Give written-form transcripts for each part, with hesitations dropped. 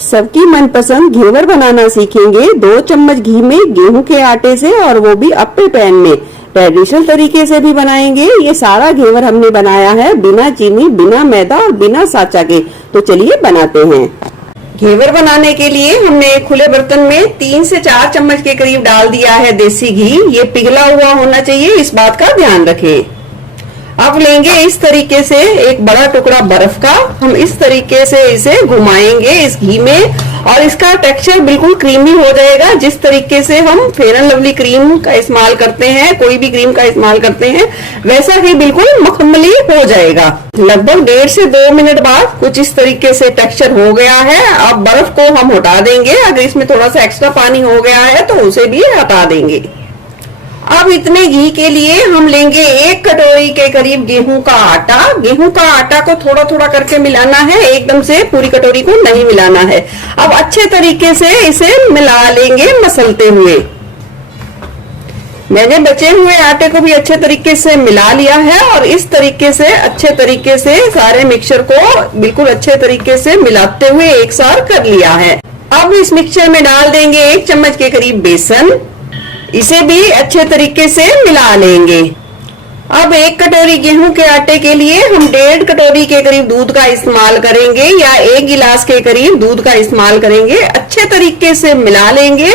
सबकी मनपसंद घेवर बनाना सीखेंगे 2 चम्मच घी में गेहूं के आटे से, और वो भी अप्पे पैन में। ट्रेडिशनल तरीके से भी बनाएंगे। ये सारा घेवर हमने बनाया है बिना चीनी, बिना मैदा और बिना साचा के। तो चलिए बनाते हैं। घेवर बनाने के लिए हमने खुले बर्तन में 3 से 4 चम्मच के करीब डाल दिया है देसी घी। ये पिघला हुआ होना चाहिए, इस बात का ध्यान रखें। अब लेंगे इस तरीके से एक बड़ा टुकड़ा बर्फ का। हम इस तरीके से इसे घुमाएंगे इस घी में, और इसका टेक्सचर बिल्कुल क्रीमी हो जाएगा। जिस तरीके से हम फेयर एंड लवली क्रीम का इस्तेमाल करते हैं, कोई भी क्रीम का इस्तेमाल करते हैं, वैसा ही बिल्कुल मखमली हो जाएगा। लगभग 1.5 से 2 मिनट बाद कुछ इस तरीके से टेक्सचर हो गया है। अब बर्फ को हम हटा देंगे। अगर इसमें थोड़ा सा एक्स्ट्रा पानी हो गया है तो उसे भी हटा देंगे। अब इतने घी के लिए हम लेंगे 1 कटोरी के करीब गेहूं का आटा। गेहूं का आटा को थोड़ा थोड़ा करके मिलाना है, एकदम से पूरी कटोरी को नहीं मिलाना है। अब अच्छे तरीके से इसे मिला लेंगे मसलते हुए। मैंने बचे हुए आटे को भी अच्छे तरीके से मिला लिया है, और इस तरीके से अच्छे तरीके से सारे मिक्सचर को बिल्कुल अच्छे तरीके से मिलाते हुए एक साथ कर लिया है। अब इस मिक्सचर में डाल देंगे 1 चम्मच के करीब बेसन। इसे भी अच्छे तरीके से मिला लेंगे। अब 1 कटोरी गेहूं के आटे के लिए हम 1.5 कटोरी के करीब दूध का इस्तेमाल करेंगे, या 1 गिलास के करीब दूध का इस्तेमाल करेंगे। अच्छे तरीके से मिला लेंगे,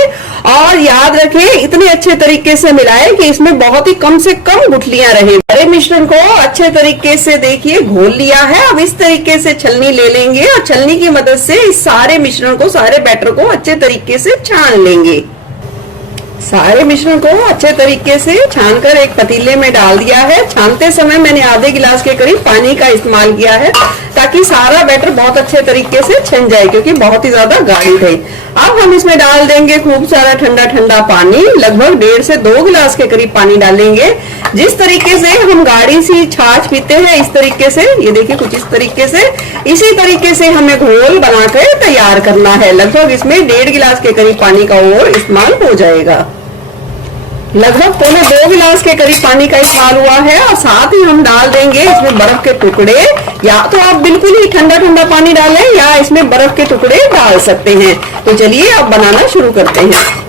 और याद रखें इतने अच्छे तरीके से मिलाएं कि इसमें बहुत ही कम से कम गुठलियां रहे। सारे मिश्रण को अच्छे तरीके से देखिए घोल लिया है। अब इस तरीके से छलनी ले लेंगे, और छलनी की मदद से इस सारे मिश्रण को, सारे बैटर को अच्छे तरीके से छान लेंगे। सारे मिश्रण को अच्छे तरीके से छानकर एक पतीले में डाल दिया है। छानते समय मैंने आधे गिलास के करीब पानी का इस्तेमाल किया है, ताकि सारा बैटर बहुत अच्छे तरीके से छन जाए, क्योंकि बहुत ही ज्यादा गाढ़ी है। अब हम इसमें डाल देंगे खूब सारा ठंडा ठंडा पानी। लगभग 1.5 से 2 गिलास के करीब पानी डालेंगे। जिस तरीके से हम गाढ़ी सी छाछ पीते हैं, इस तरीके से, ये देखिए कुछ इस तरीके से, इसी तरीके से हमें घोल बनाकर तैयार करना है। लगभग इसमें 1.5 गिलास के करीब पानी का और इस्तेमाल हो जाएगा। लगभग 1.25 गिलास के करीब पानी का इस्तेमाल हुआ है, और साथ ही हम डाल देंगे इसमें बर्फ के टुकड़े। या तो आप बिल्कुल ही ठंडा ठंडा पानी डालें, या इसमें बर्फ के टुकड़े डाल सकते हैं। तो चलिए अब बनाना शुरू करते हैं।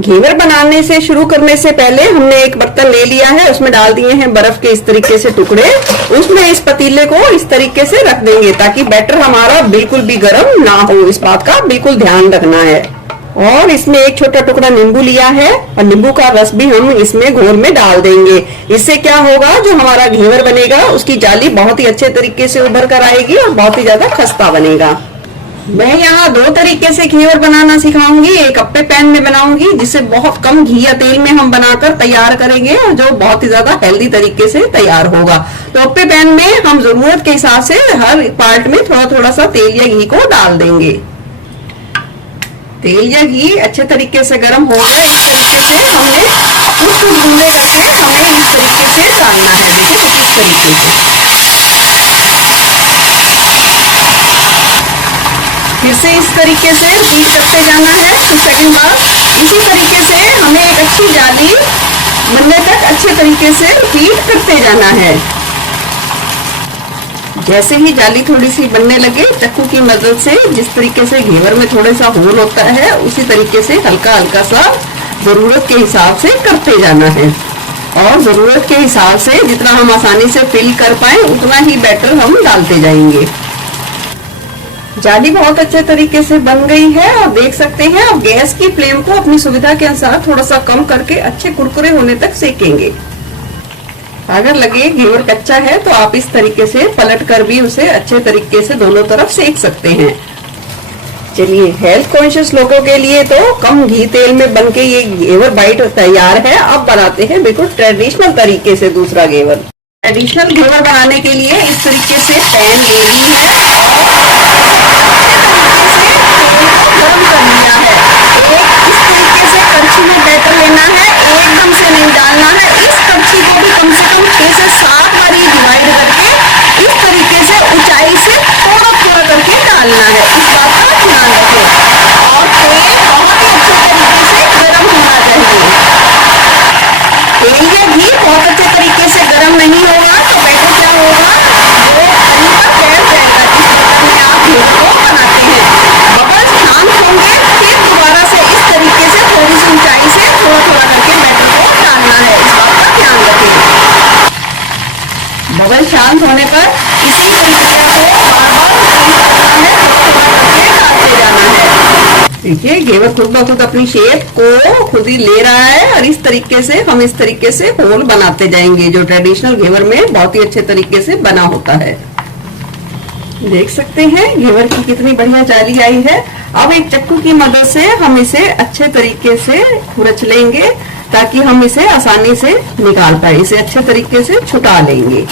घेवर बनाने से शुरू करने से पहले हमने एक बर्तन ले लिया है, उसमें डाल दिए हैं बर्फ के इस तरीके से टुकड़े। उसमें इस पतीले को इस तरीके से रख देंगे, ताकि बैटर हमारा बिल्कुल भी गर्म ना हो। इस बात का बिल्कुल ध्यान रखना है। और इसमें एक छोटा टुकड़ा नींबू लिया है, और नींबू का रस भी हम इसमें घोल में डाल देंगे। इससे क्या होगा, जो हमारा घेवर बनेगा उसकी जाली बहुत ही अच्छे तरीके से उभर कर आएगी, और बहुत ही ज्यादा खस्ता बनेगा। मैं यहाँ 2 तरीके से घेवर बनाना सिखाऊंगी। एक अप्पे पैन में बनाऊंगी, जिसे बहुत कम घी या तेल में हम बनाकर तैयार करेंगे, और जो बहुत ही ज्यादा हेल्दी तरीके से तैयार होगा। तो अप्पे पैन में हम जरूरत के हिसाब से हर पार्ट में थोड़ा थोड़ा सा तेल या घी को डाल देंगे। तेल या घी अच्छे तरीके से गर्म हो गया। इस तरीके से हमने कुछ बूंदे करके हमें इस तरीके से डालना है। देखिए कुछ इस तरीके से, फिर से इस तरीके से बीट करते जाना है कुछ सेकंड बाद। इसी तरीके से हमें एक अच्छी जाली बनने तक अच्छे तरीके से बीट करते जाना है। जैसे ही जाली थोड़ी सी बनने लगे, चाकू की मदद से जिस तरीके से घेवर में थोड़ा सा होल होता है, उसी तरीके से हल्का हल्का सा जरूरत के हिसाब से करते जाना है। और जरूरत के हिसाब से जितना हम आसानी से फिल कर पाए, उतना ही बैटर हम डालते जाएंगे। जाली बहुत अच्छे तरीके से बन गई है, और देख सकते हैं। अब गैस की फ्लेम को अपनी सुविधा के अनुसार थोड़ा सा कम करके अच्छे कुरकुरे होने तक सेकेंगे। अगर लगे घेवर कच्चा है तो आप इस तरीके से पलट कर भी उसे अच्छे तरीके से दोनों तरफ सेक सकते हैं। चलिए, हेल्थ कॉन्शियस लोगों के लिए तो कम घी तेल में बनके ये घेवर बाइट तैयार है। अब बनाते हैं बिल्कुल ट्रेडिशनल तरीके से दूसरा घेवर। ट्रेडिशनल घेवर बनाने के लिए इस तरीके से पैन ले ली है, कड़छी में बैटर लेना है, एकदम से नहीं डालना है। इस कड़छी को भी कम से कम 6 से 7 बार डिवाइड करके इस तरीके से ऊंचाई से थोड़ा थोड़ा करके डालना है। इस बात का ध्यान रखें। और तेल बहुत ही अच्छे तरीके से गर्म होना चाहिए। तेल या घी बहुत अच्छे तरीके से गर्म नहीं होगा तो बैटर क्या होगा, वो तली पर बैठ जाएगा। देखिए घेवर खुद ब खुद अपनी शेप को खुद ही ले रहा है और इस तरीके से हम इस तरीके से होल बनाते जाएंगे, जो ट्रेडिशनल घेवर में बहुत ही अच्छे तरीके से बना होता है। देख सकते हैं घेवर की कितनी बढ़िया जाली आई है। अब एक चक्कू की मदद से हम इसे अच्छे तरीके से खुरच लेंगे ताकि हम इसे आसानी से निकाल पाए। इसे अच्छे तरीके से छुटा लेंगे।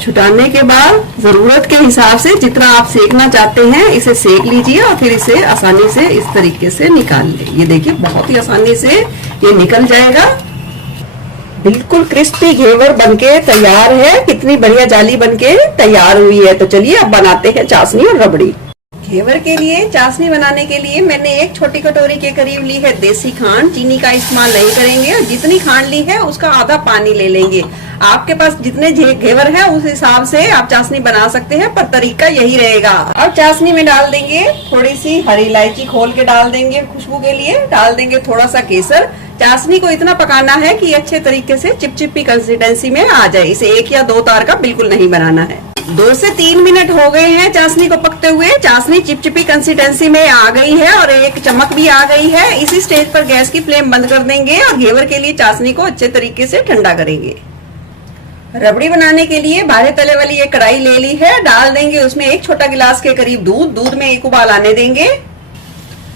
छुटाने के बाद जरूरत के हिसाब से जितना आप सेकना चाहते हैं इसे सेक लीजिए और फिर इसे आसानी से इस तरीके से निकाल ले। ये देखिए बहुत ही आसानी से ये निकल जाएगा। बिल्कुल क्रिस्पी घेवर बनके तैयार है। कितनी बढ़िया जाली बनके तैयार हुई है। तो चलिए अब बनाते हैं चाशनी और रबड़ी। घेवर के लिए चाशनी बनाने के लिए मैंने एक छोटी कटोरी के करीब ली है देसी खांड। चीनी का इस्तेमाल नहीं करेंगे और जितनी खांड ली है उसका आधा पानी ले लेंगे। आपके पास जितने घेवर है उस हिसाब से आप चाशनी बना सकते हैं, पर तरीका यही रहेगा। अब चाशनी में डाल देंगे थोड़ी सी हरी इलायची खोल के डाल देंगे खुशबू के लिए, डाल देंगे थोड़ा सा केसर। चाशनी को इतना पकाना है कि अच्छे तरीके से चिपचिपी कंसिस्टेंसी में आ जाए। इसे एक या दो तार का बिल्कुल नहीं बनाना है। 2 से 3 मिनट हो गए हैं चाशनी को पकते हुए। चाशनी चिपचिपी कंसिस्टेंसी में आ गई है और एक चमक भी आ गई है। इसी स्टेज पर गैस की फ्लेम बंद कर देंगे और घेवर के लिए चाशनी को अच्छे तरीके से ठंडा करेंगे। रबड़ी बनाने के लिए बाहर तले वाली एक कढ़ाई ले ली है। डाल देंगे उसमें एक छोटा गिलास के करीब दूध। दूध में एक उबाल आने देंगे।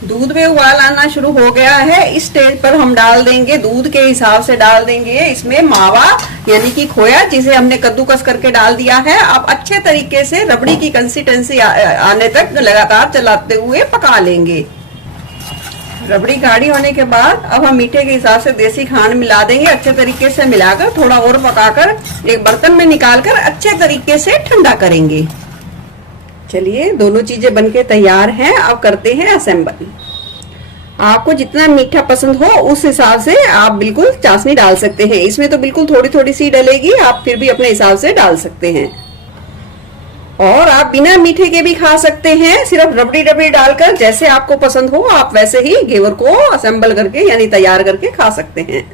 दूध में उबाल आना शुरू हो गया है। इस स्टेज पर हम डाल देंगे दूध के हिसाब से डाल देंगे इसमें मावा यानी कि खोया, जिसे हमने कद्दूकस करके डाल दिया है। अब अच्छे तरीके से रबड़ी की कंसिस्टेंसी आने तक लगातार चलाते हुए पका लेंगे। रबड़ी गाढ़ी होने के बाद अब हम मीठे के हिसाब से देसी खांड मिला देंगे। अच्छे तरीके से मिलाकर थोड़ा और पकाकर एक बर्तन में निकालकर अच्छे तरीके से ठंडा करेंगे। चलिए दोनों चीजें बनके तैयार हैं। अब करते हैं असेंबल। आपको जितना मीठा पसंद हो उस हिसाब से आप बिल्कुल चाशनी डाल सकते हैं। इसमें तो बिल्कुल थोड़ी थोड़ी सी डलेगी, आप फिर भी अपने हिसाब से डाल सकते हैं। और आप बिना मीठे के भी खा सकते हैं, सिर्फ रबड़ी रबड़ी डालकर। जैसे आपको पसंद हो आप वैसे ही घेवर को असेंबल करके यानी तैयार करके खा सकते हैं।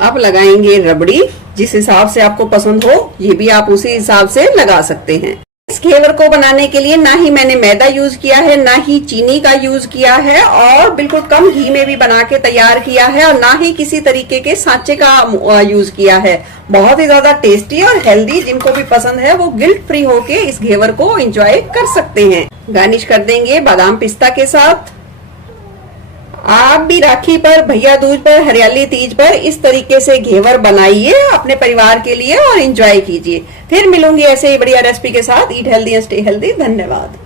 अब लगाएंगे रबड़ी, जिस हिसाब से आपको पसंद हो ये भी आप उसी हिसाब से लगा सकते हैं। इस घेवर को बनाने के लिए ना ही मैंने मैदा यूज किया है, ना ही चीनी का यूज किया है, और बिल्कुल कम घी में भी बना के तैयार किया है, और ना ही किसी तरीके के सांचे का यूज किया है। बहुत ही ज्यादा टेस्टी और हेल्दी, जिनको भी पसंद है वो गिल्ट फ्री होके इस घेवर को एंजॉय कर सकते हैं। गार्निश कर देंगे बादाम पिस्ता के साथ। आप भी राखी पर, भैया दूज पर, हरियाली तीज पर इस तरीके से घेवर बनाइए अपने परिवार के लिए और एंजॉय कीजिए। फिर मिलूंगी ऐसे ही बढ़िया रेसिपी के साथ। Eat healthy and stay healthy. धन्यवाद।